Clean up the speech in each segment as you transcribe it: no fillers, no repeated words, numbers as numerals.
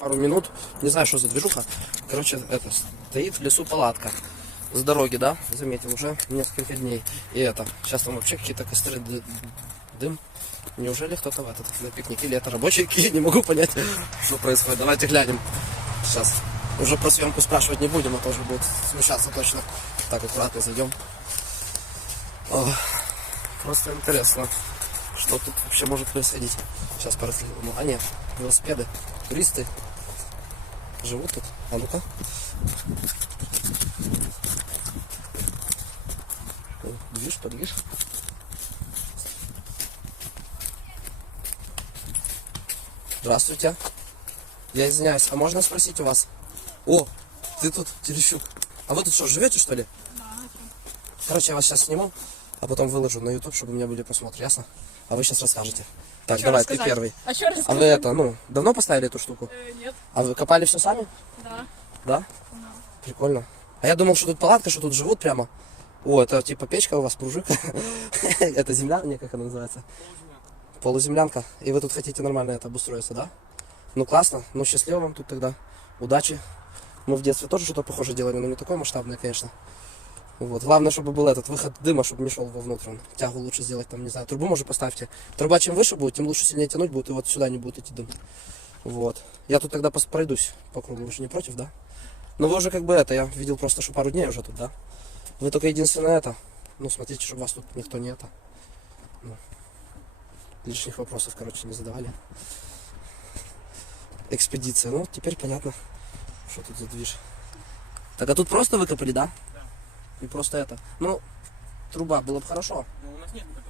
пару минут. Не знаю, что за движуха. Короче, это, стоит в лесу палатка. С дороги, да, заметил, уже несколько дней. И это, сейчас там вообще какие-то костры, дым. Неужели кто-то в этот на пикник? Или это рабочие какие? Не могу понять, что происходит. Давайте глянем. Сейчас уже про съемку спрашивать не будем, а тоже будет смущаться точно. Так, аккуратно зайдем. О, просто интересно, что тут вообще может происходить. Сейчас проследим. А нет, велосипеды, туристы живут тут. А ну-ка. Движ, подвиж. Здравствуйте. Я извиняюсь, а можно спросить у вас? О, ты тут, Терещук. А вы тут что, живете, что ли? Да. Короче, я вас сейчас сниму, а потом выложу на YouTube, чтобы у меня были просмотры, ясно? А вы сейчас расскажете. Так, Что давай, рассказать? ты первый. А что А рассказать? вы это, ну, давно поставили эту штуку? Нет. А вы копали все сами? Да. Да? Прикольно. А я думал, что тут палатка, что тут живут прямо. О, это типа печка у вас, пружик. Это земля, не как она называется? Полуземлянка. И вы тут хотите нормально это обустроиться, да? Ну классно, ну счастливо вам тут тогда. Удачи. Мы в детстве тоже что-то похожее делали, но не такое масштабное, конечно. Вот. Главное, чтобы был этот выход дыма, чтобы не шел вовнутрь. Тягу лучше сделать, там, не знаю, трубу может поставьте. Труба чем выше будет, тем лучше сильнее тянуть будет, и вот сюда не будет идти дым. Вот. Я тут тогда пройдусь по кругу. Вы же не против, да? Но вы уже как бы это, я видел просто, что пару дней уже тут, да? Вы только единственное это. Ну, смотрите, чтобы вас тут никто не это. Ну, лишних вопросов, короче, не задавали. Экспедиция. Ну, теперь понятно, что тут за движ. Так, а тут просто выкопали, да? Да. И просто это. Ну, труба, было бы хорошо. Но у нас нет такого.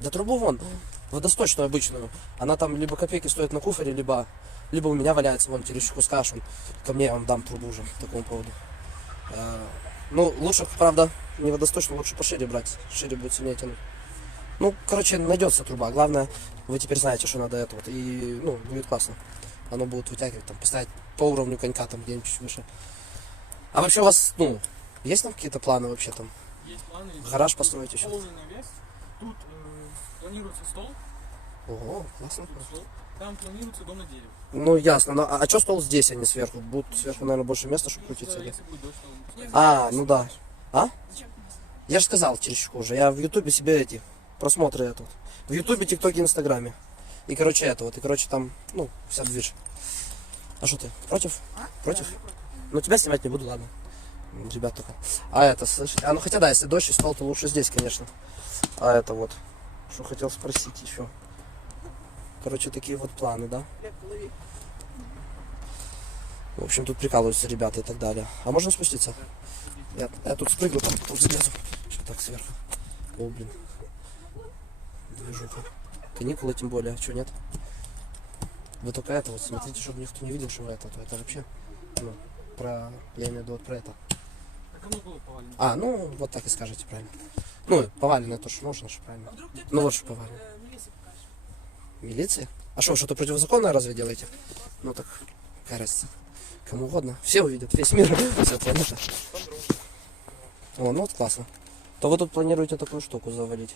Да трубу вон, водосточную обычную. Она там либо копейки стоит на куфоре, либо у меня валяется, вон, Терещуку скажешь, он ко мне, я вам дам трубу уже по такому поводу. Ну, лучше, правда, не водосточную, лучше пошире брать. Шире будет сильнее тянуть. Ну, короче, найдется труба. Главное, вы теперь знаете, что надо это вот. И, ну, будет классно. Оно будет вытягивать, там, поставить по уровню конька, там, где-нибудь чуть выше. А вообще у вас, ну, есть там какие-то планы вообще там? Есть планы. Гараж построить еще? Полный навес. Тут планируется стол. Ого, классно. Стол. Там планируется дом на дереве. Ну, ясно. Но, а что стол здесь, а не сверху? Будет сверху, наверное, больше места, чтобы крутиться. Да? Если будет дождь, то он... А, ну да. А? Я же сказал Терещуку уже. Я в Ютубе себе эти просмотры это. В Ютубе, ТикТоке, Инстаграме. И, короче, это вот. И, короче, там, ну, вся движ. А что ты, против? Против? Ну, тебя снимать не буду, ладно. Ребят только. А это, слышите? А, ну, хотя да, если дождь и стол, то лучше здесь, конечно. А это вот. Что хотел спросить еще. Короче, такие вот планы, да? В общем, тут прикалываются ребята и так далее. А можно спуститься? Я тут спрыгну, потом слезу. Что так сверху? О, блин. Движуха. Каникулы тем более, а что нет? Вы только это вот смотрите, чтобы никто не видел, что вы это. Это вообще, ну, про, я имею в виду вот про это. Так оно было повалено. А, ну, вот так и скажите правильно. Ну, повалено то, что нужно, что правильно. Ну, вот что повалено. Милиция? А что, что-то противозаконное разве делаете? Ну так, какая разница? Кому угодно. Все увидят, весь мир, вся планета. О, ну вот классно. То вы тут планируете такую штуку завалить.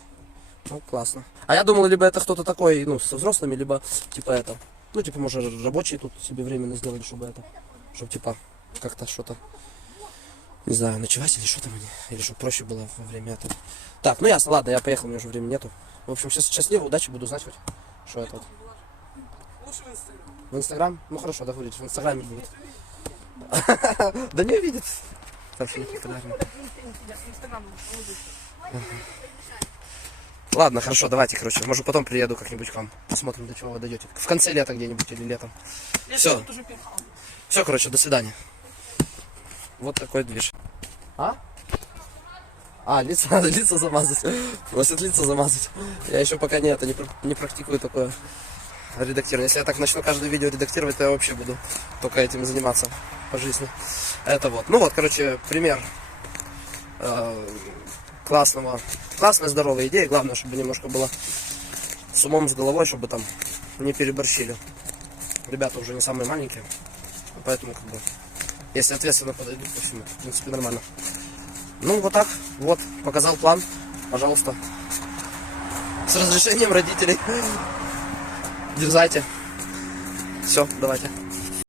Ну, классно. А я думал, либо это кто-то такой, ну, со взрослыми, либо, типа, это, ну, типа, может, рабочие тут себе временно сделали, чтобы это, чтобы, типа, как-то что-то, не знаю, ночевать или что там, или чтобы проще было во время этого. Так, ну, ясно, ладно, я поехал, у меня уже времени нету. В общем, сейчас счастливо, удачи, буду знать хоть, что это вот. Лучше в Инстаграм. В Инстаграм? Ну, хорошо, договорились, в Инстаграме будет. Да не увидит. Инстаграм лучше. Ладно, хорошо, давайте, короче, может потом приеду как-нибудь к вам. Посмотрим, до чего вы дойдете. В конце лета где-нибудь или летом. Все. Все, короче, до свидания. Вот такой движ. А? А, лица надо лица замазать. Просят лица замазать. Я еще пока не практикую такое редактирование. Если я так начну каждое видео редактировать, то я вообще буду только этим заниматься по жизни. Это вот. Ну вот, короче, пример классной, здоровой идеи. Главное, чтобы немножко было с умом, с головой, чтобы там не переборщили. Ребята уже не самые маленькие, поэтому как бы, если ответственно подойдут ко всему, в принципе, нормально. Ну, вот так, вот, показал план, пожалуйста. С разрешением родителей. Дерзайте. Все, давайте.